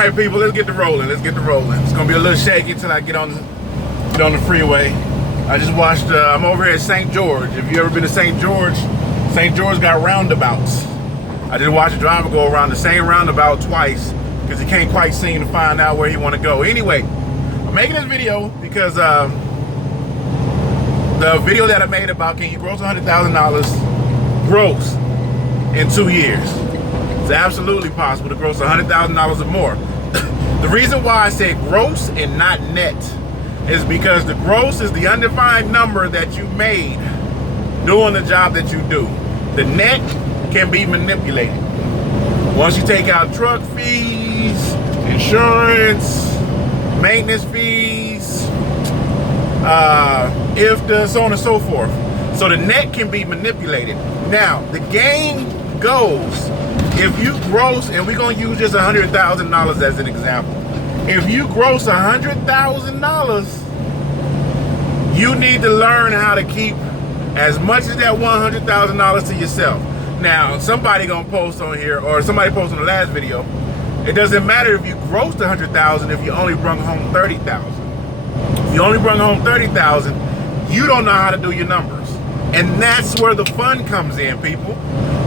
right, people, let's get to rolling. Let's get to rolling. It's gonna be a little shaky till I get on the freeway. I just watched. I'm over here at St. George. If you ever been to St. George got roundabouts. I just watched a driver go around the same roundabout twice because he can't quite seem to find out where he want to go. Anyway, I'm making this video because the video that I made about can you gross $100,000 gross in 2 years. It's absolutely possible to gross $100,000 or more. The reason why I say gross and not net is because the gross is the undefined number that you made doing the job that you do. The net can be manipulated. Once you take out truck fees, insurance, maintenance fees, IFTA, so on and so forth. So the net can be manipulated. Now, the game goes, if you gross, and we're gonna use just $100,000 as an example. If you gross $100,000, you need to learn how to keep as much as that $100,000 to yourself. Now, somebody gonna post on here, or somebody posted on the last video, it doesn't matter if you grossed $100,000 if you only brought home $30,000. If you only brought home $30,000, you don't know how to do your numbers. And that's where the fun comes in, people.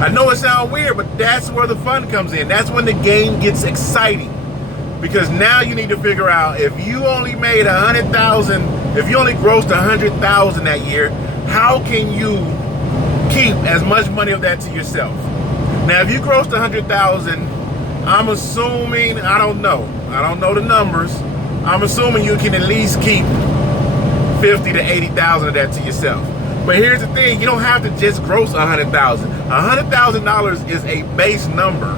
I know it sounds weird, but that's where the fun comes in. That's when the game gets exciting. Because now you need to figure out, if you only made $100,000, if you only grossed $100,000 that year, how can you keep as much money of that to yourself? Now, if you grossed $100,000, I'm assuming, I don't know the numbers. I'm assuming you can at least keep $50,000 to $80,000 of that to yourself. But here's the thing, you don't have to just gross $100,000. $100,000 is a base number.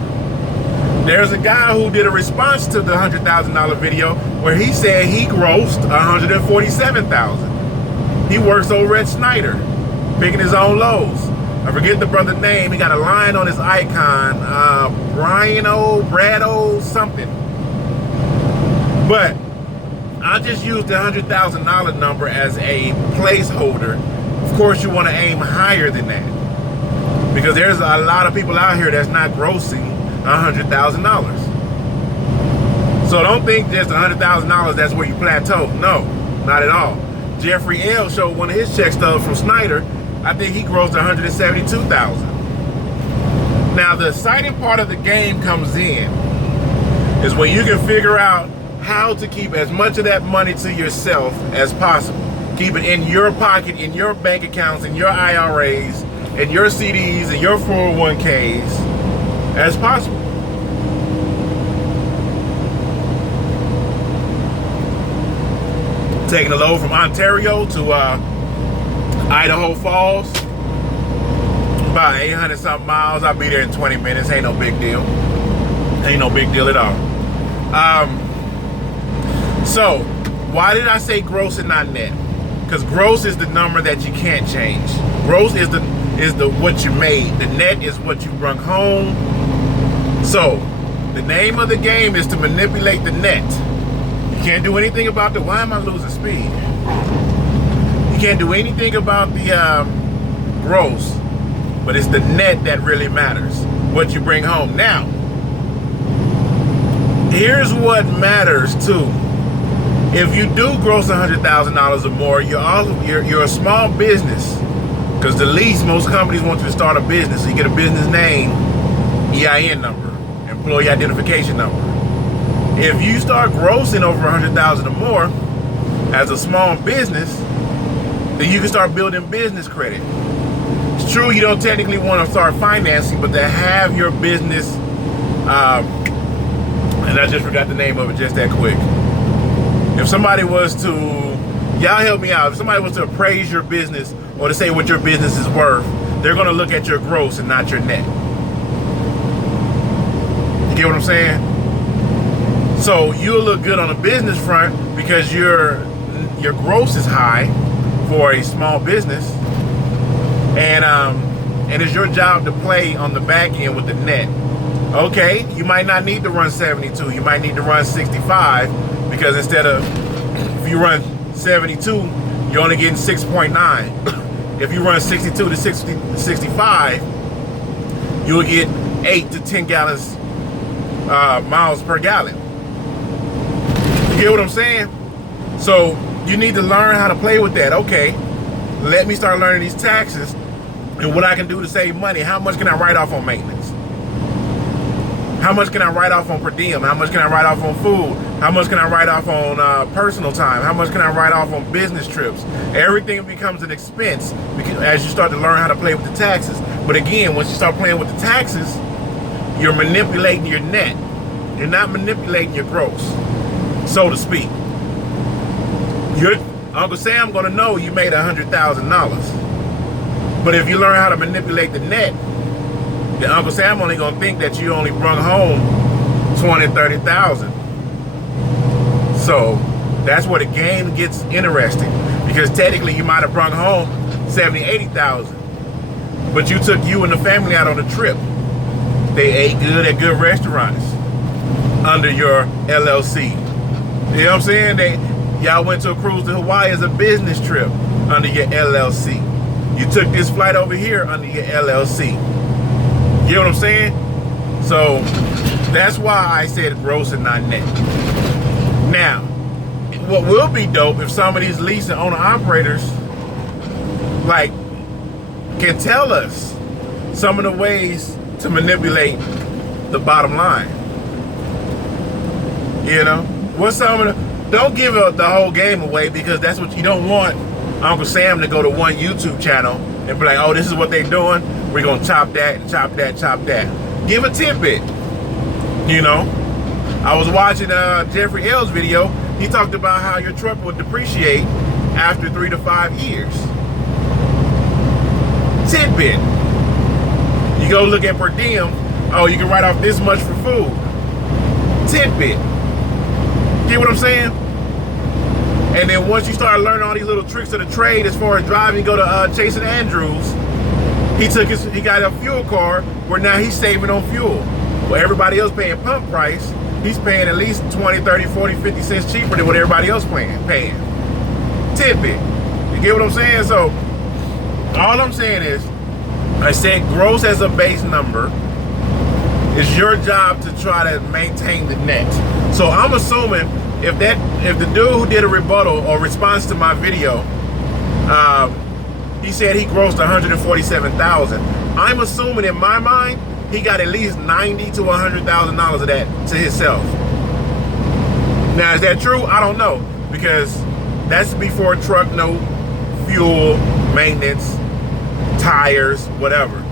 There's a guy who did a response to the $100,000 video where he said he grossed $147,000. He works over at Snyder, picking his own loads. I forget the brother's name. He got a lion on his icon, Brado something. But I just used the $100,000 number as a placeholder. Of course, you want to aim higher than that, because there's a lot of people out here that's not grossing $100,000. So don't think just $100,000 that's where you plateau. No, not at all. Jeffrey L showed one of his check stubs from Snyder. I think he grossed $172,000. Now, the exciting part of the game comes in is when you can figure out how to keep as much of that money to yourself as possible. Keep it in your pocket, in your bank accounts, in your IRAs, in your CDs, in your 401ks as possible. Taking a load from Ontario to Idaho Falls, about 800 something miles. I'll be there in 20 minutes. Ain't no big deal. Ain't no big deal at all. So why did I say gross and not net? Because gross is the number that you can't change. Gross is the what you made. The net is what you brought home. So the name of the game is to manipulate the net. You can't do anything about the, why am I losing speed? You can't do anything about the gross, but it's the net that really matters, what you bring home. Now, here's what matters too. If you do gross $100,000 or more, you're a small business, because the least most companies want you to start a business. So you get a business name, EIN number, employee identification number. If you start grossing over $100,000 or more as a small business, then you can start building business credit. It's true you don't technically want to start financing, but to have your business, and I just forgot the name of it just that quick. If somebody was to, y'all help me out, if somebody was to appraise your business or to say what your business is worth, they're going to look at your gross and not your net. You get what I'm saying? So you'll look good on the business front because your gross is high for a small business, and it's your job to play on the back end with the net. Okay, you might not need to run 72, you might need to run 65, because instead of, if you run 72, you're only getting 6.9. If you run 62 to 65, you'll get 8 to 10 gallons miles per gallon. You get what I'm saying? So you need to learn how to play with that. Okay, let me start learning these taxes and what I can do to save money. How much can I write off on maintenance? How much can I write off on per diem? How much can I write off on food? How much can I write off on personal time? How much can I write off on business trips? Everything becomes an expense because as you start to learn how to play with the taxes. But again, once you start playing with the taxes, you're manipulating your net. You're not manipulating your gross, so to speak. Uncle Sam gonna know you made $100,000. But if you learn how to manipulate the net, then Uncle Sam only gonna think that you only brought home 20, 30,000. So that's where the game gets interesting, because technically you might have brought home 70, 80,000, but you took you and the family out on a trip. They ate good at good restaurants under your LLC. You know what I'm saying? Y'all went to a cruise to Hawaii as a business trip under your LLC. You took this flight over here under your LLC. You know what I'm saying? So that's why I said gross and not net. Now, what will be dope if some of these lease and owner operators like can tell us some of the ways to manipulate the bottom line. You know, what's some of the, don't give the whole game away, because that's what you don't want Uncle Sam to go to one YouTube channel and be like, oh, this is what they're doing. We're going to chop that and chop that, chop that. Give a tidbit. You know, I was watching Jeffrey L's video. He talked about how your truck would depreciate after 3 to 5 years. Tidbit. You go look at per diem. Oh, you can write off this much for food. Tidbit. Get what I'm saying? And then once you start learning all these little tricks of the trade as far as driving, you go to Chase and Andrews. He got a fuel card where now he's saving on fuel. Well, everybody else paying pump price, he's paying at least 20, 30, 40, 50 cents cheaper than what everybody else paying. Tidbit. You get what I'm saying? So all I'm saying is, I said gross as a base number. It's your job to try to maintain the net. So I'm assuming if the dude who did a rebuttal or response to my video, he said he grossed $147,000. I'm assuming in my mind he got at least $90,000 to $100,000 of that to himself. Now, is that true? I don't know, because that's before truck note, fuel, maintenance, tires, whatever.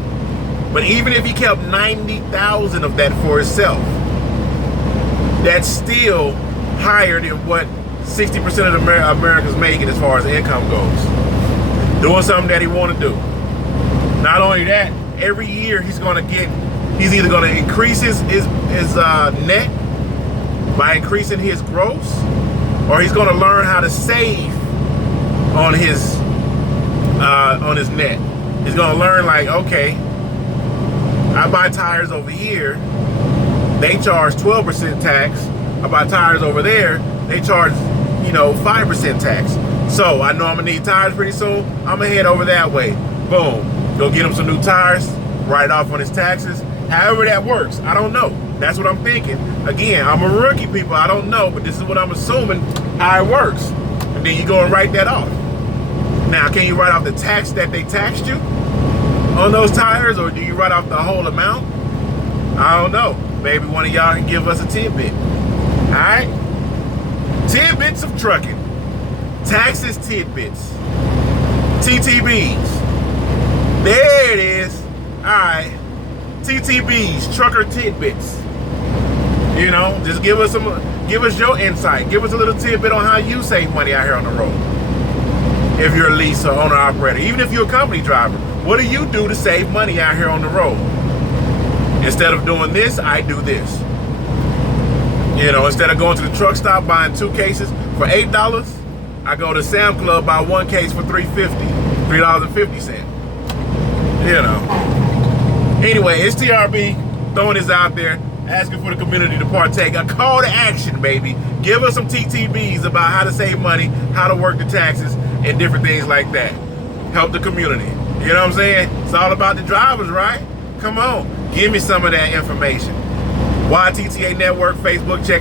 But even if he kept $90,000 of that for himself, that's still higher than what 60% of Americans making as far as income goes. Doing something that he want to do. Not only that, every year he's either going to increase his net by increasing his gross, or he's going to learn how to save on his net. He's going to learn, like, okay, I buy tires over here, they charge 12% tax. I buy tires over there, they charge, 5% tax. So I know I'm gonna need tires pretty soon. I'm gonna head over that way. Boom. Go get him some new tires, write off on his taxes. However that works, I don't know. That's what I'm thinking. Again, I'm a rookie, people. I don't know, but this is what I'm assuming how it works. And then you go and write that off. Now, can you write off the tax that they taxed you on those tires, or do you write off the whole amount? I don't know. Maybe one of y'all can give us a tidbit. All right? Tidbits of trucking. Taxes tidbits. TTB'S. There it is. All right. TTB'S, trucker tidbits. Just give us your insight. Give us a little tidbit on how you save money out here on the road. If you're a lease or owner operator, even if you're a company driver, what do you do to save money out here on the road? Instead of doing this, I do this. Instead of going to the truck stop buying 2 cases for $8, I go to Sam Club, buy 1 case for $3.50. Anyway, it's TRB throwing this out there, asking for the community to partake. A call to action, baby. Give us some TTB'S about how to save money, how to work the taxes, and different things like that. Help the community. You know what I'm saying? It's all about the drivers, right? Come on, give me some of that information. YTTA Network, Facebook, check me.